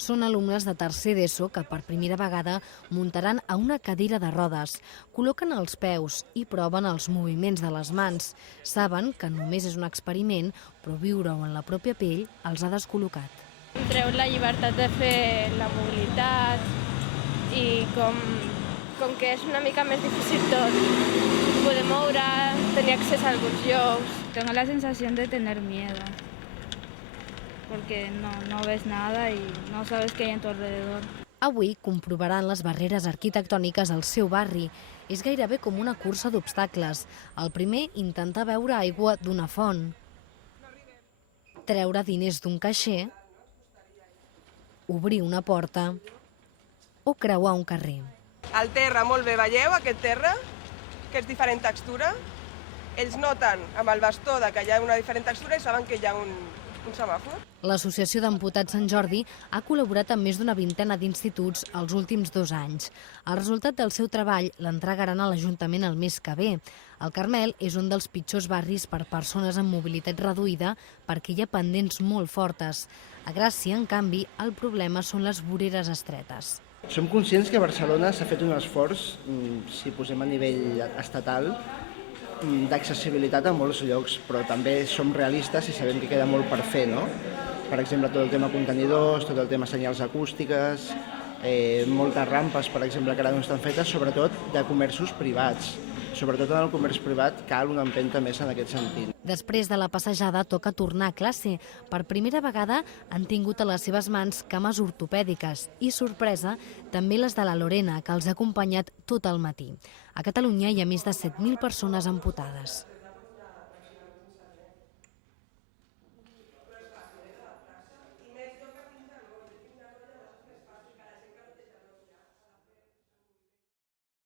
Són alumnes de tercer d'ESO que per primera vegada muntaran a una cadira de rodes. Col·loquen els peus i proven els moviments de les mans. Saben que només és un experiment, però viure-ho en la pròpia pell els ha descol·locat. Em treu la llibertat de fer la mobilitat i com que és una mica més difícil tot, poder moure, tenir accés a alguns llocs. Tengo la sensación de tener miedo, porque no ves nada y no sabes qué hay en tu alrededor. Avui comprovaran les barreres arquitectòniques al seu barri. És gairebé com una cursa d'obstacles. El primer, intentar beure aigua d'una font, treure diners d'un caixer, obrir una porta o creuar un carrer. El terra, molt bé, veieu aquest terra? Que és diferent textura. Ells noten amb el bastó que hi ha una diferent textura i saben que hi ha un semàfor. L'Associació d'Amputats Sant Jordi ha col·laborat amb més d'una vintena d'instituts els últims 2 anys. El resultat del seu treball l'entregaran a l'Ajuntament el mes que ve. El Carmel és un dels pitjors barris per persones amb mobilitat reduïda perquè hi ha pendents molt fortes. A Gràcia, en canvi, el problema són les voreres estretes. Som conscients que a Barcelona s'ha fet un esforç, si posem a nivell estatal, d'accessibilitat a molts llocs, però també som realistes i sabem que queda molt per fer, no? Per exemple, tot el tema contenidors, tot el tema senyals acústiques, moltes rampes, per exemple, que ara no estan fetes, sobretot de comerços privats. Sobretot en el comerç privat cal una empenta més en aquest sentit. Després de la passejada toca tornar a classe. Per primera vegada han tingut a les seves mans cames ortopèdiques i, sorpresa, també les de la Lorena, que els ha acompanyat tot el matí. A Catalunya hi ha més de 7.000 persones amputades.